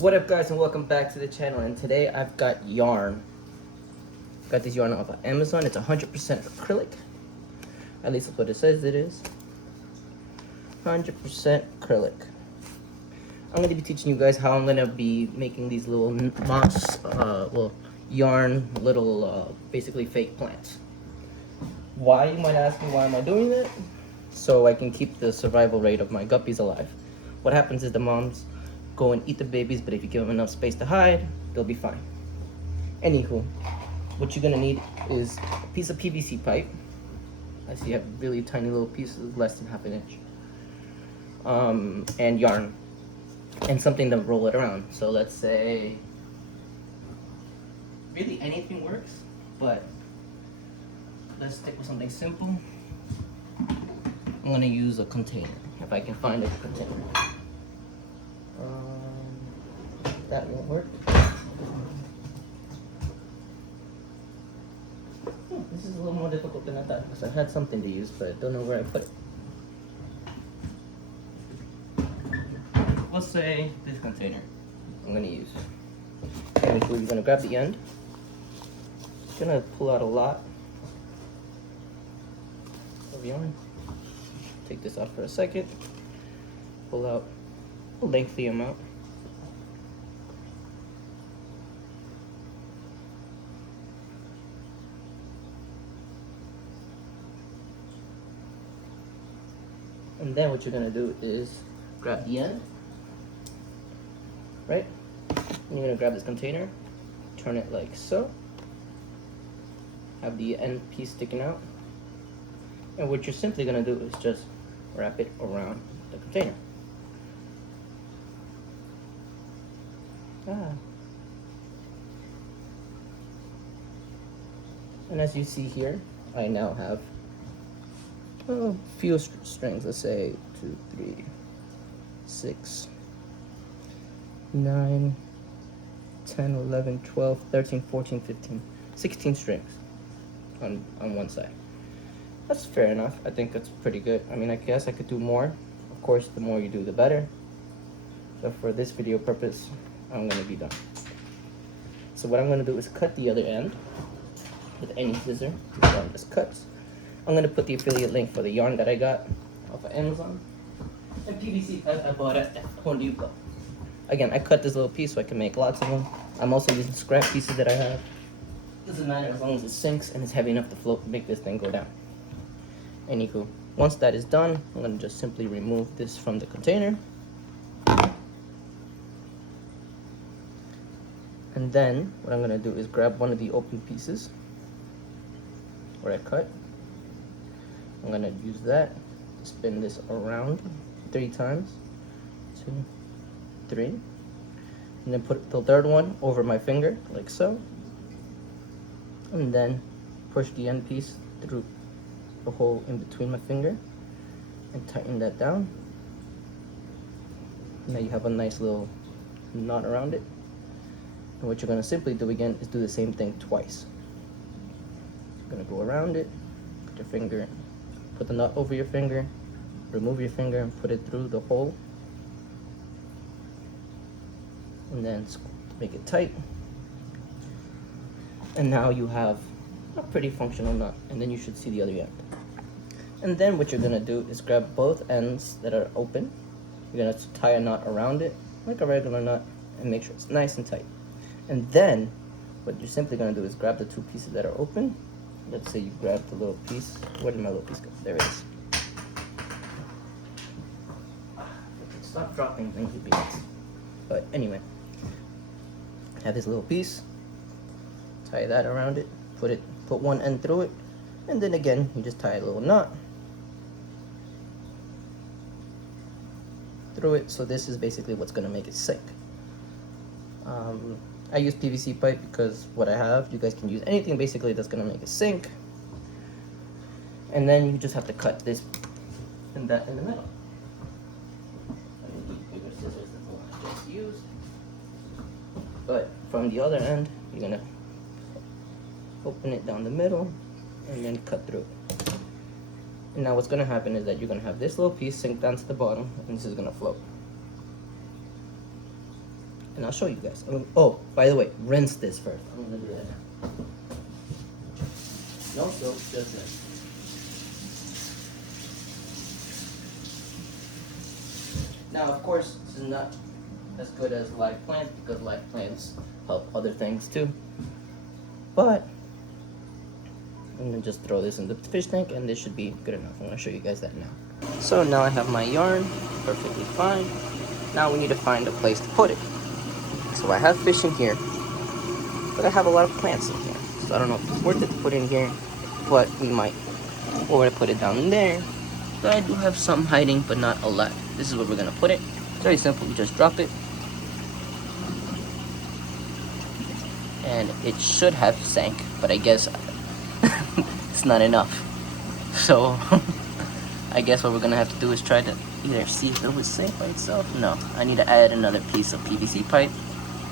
What up guys, and welcome back to the channel. And today I've got yarn. Got this yarn off of Amazon. It's 100% acrylic. At least that's what it says it is. 100% acrylic. I'm going to be teaching you guys how I'm going to be making these little moss, yarn, little basically fake plants. Why, you might ask me, why am I doing that? So I can keep the survival rate of my guppies alive. What happens is the moms go and eat the babies, but if you give them enough space to hide, they'll be fine. Anywho, what you're gonna need is a piece of PVC pipe. I see you have really tiny little pieces, less than half an inch. And yarn, and something to roll it around. So let's say, really anything works, but let's stick with something simple. I'm gonna use a container, if I can find a container. That won't work. This is a little more difficult than I thought, because I had something to use, but I don't know where I put it. Let's say this container I'm gonna use. And you're gonna grab the end. Just gonna pull out a lot of yarn. Take this out for a second. Pull out a lengthy amount. And then what you're gonna do is grab the end, right? And you're gonna grab this container, turn it like so. Have the end piece sticking out. And what you're simply gonna do is just wrap it around the container. And as you see here, I now have a few strings. Let's say 2, 3, 6, 9, 10, 11, 12, 13, 14, 15, 16 strings on one side. That's fair enough. I think that's pretty good. I mean, I guess I could do more. Of course, the more you do, the better. But for this video purpose, I'm gonna be done. So what I'm gonna do is cut the other end with any scissor. Yarn just cuts. I'm gonna put the affiliate link for the yarn that I got off of Amazon and PVC I bought at Home Depot. Again, I cut this little piece so I can make lots of them. I'm also using scrap pieces that I have. Doesn't matter as long as it sinks and it's heavy enough to float, make this thing go down. Anywho, once that is done, I'm gonna just simply remove this from the container. And then what I'm gonna do is grab one of the open pieces where I cut. I'm gonna use that to spin this around 3 times. 2, 3. And then put the third one over my finger, like so. And then push the end piece through the hole in between my finger and tighten that down. Now you have a nice little knot around it. And what you're gonna simply do again is do the same thing twice. You're gonna go around it, put your finger, put the knot over your finger, remove your finger and put it through the hole. And then make it tight. And now you have a pretty functional knot, and then you should see the other end. And then what you're gonna do is grab both ends that are open. You're gonna tie a knot around it, like a regular knot, and make sure it's nice and tight. And then what you're simply gonna do is grab the 2 pieces that are open. Let's say you grab the little piece. Where did my little piece go? There it is. Stop dropping things, you beans. But anyway, have this little piece. Tie that around it. Put one end through it, and then again you just tie a little knot through it. So this is basically what's gonna make it sink. I use PVC pipe because what I have. You guys can use anything basically that's gonna make it sink. And then you just have to cut this and that in the middle. I need bigger scissors than the one I just used. But from the other end, you're gonna open it down the middle and then cut through. And now what's gonna happen is that you're gonna have this little piece sink down to the bottom, and this is gonna float. and I'll show you guys. Oh, by the way, rinse this first. I'm gonna do that now. No soap, just rinse. Now, of course, this is not as good as live plants because live plants help other things too. But I'm gonna just throw this in the fish tank and this should be good enough. I'm gonna show you guys that now. So now I have my yarn perfectly fine. Now we need to find a place to put it. So I have fish in here, but I have a lot of plants in here. So I don't know if it's worth it to put in here, but we might. Or I put it down there. But I do have some hiding, but not a lot. This is where we're gonna put it. It's very simple, you just drop it. And it should have sank, but I guess it's not enough. So I guess what we're gonna have to do is try to either see if it would sink by itself. No, I need to add another piece of PVC pipe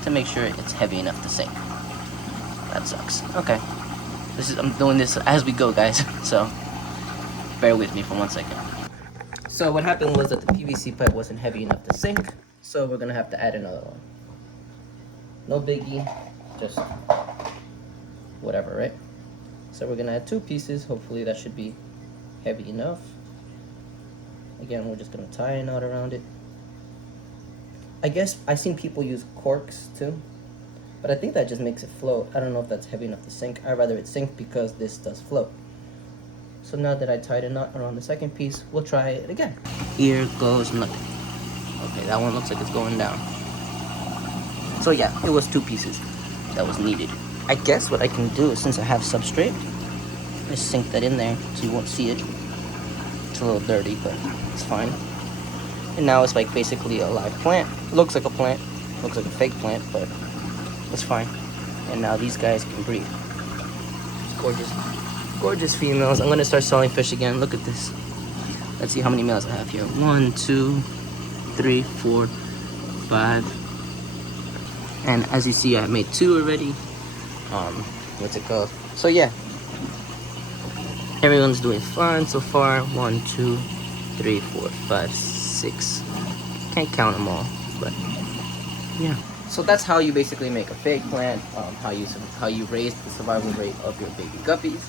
to make sure it's heavy enough to sink. That sucks. Okay, I'm doing this as we go, guys. So bear with me for 1 second. So what happened was that the PVC pipe wasn't heavy enough to sink, so we're gonna have to add another one. No biggie, just whatever, right? So we're gonna add 2 pieces. Hopefully that should be heavy enough. Again, we're just gonna tie a knot around it. I guess I've seen people use corks too, but I think that just makes it float. I don't know if that's heavy enough to sink. I'd rather it sink because this does float. So now that I tied a knot around the second piece, we'll try it again. Here goes nothing. Okay, that one looks like it's going down. So yeah, it was 2 pieces that was needed. I guess what I can do, since I have substrate, is sink that in there so you won't see it. It's a little dirty, but it's fine. And now it's like basically a live plant. It looks like a plant, looks like a fake plant, but it's fine. And now these guys can breathe. Gorgeous, gorgeous females. I'm gonna start selling fish again. Look at this. Let's see how many males I have here. 1, 2, 3, 4, 5. And as you see, I made 2 already. What's it called? So yeah, everyone's doing fine so far. 1, 2, 3, 4, 5, 6. Can't count them all, but yeah. So that's how you basically make a fake plant. How you raise the survival rate of your baby guppies.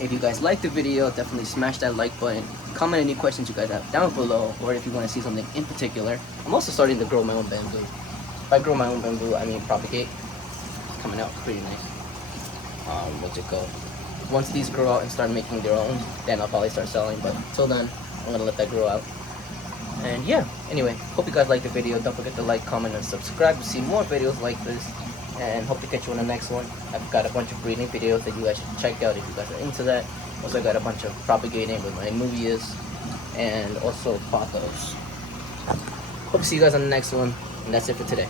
If you guys liked the video, definitely smash that like button. Comment any questions you guys have down below, or if you want to see something in particular. I'm also starting to grow my own bamboo. If I grow my own bamboo, I mean propagate. It's coming out pretty nice. What's it called? Once these grow out and start making their own, then I'll probably start selling. But until then, I'm gonna let that grow out. And yeah, anyway, hope you guys liked the video. Don't forget to like, comment, and subscribe to see more videos like this. And hope to catch you on the next one. I've got a bunch of breeding videos that you guys should check out if you guys are into that. Also got a bunch of propagating with my nuvias and also pothos. Hope to see you guys on the next one. And that's it for today.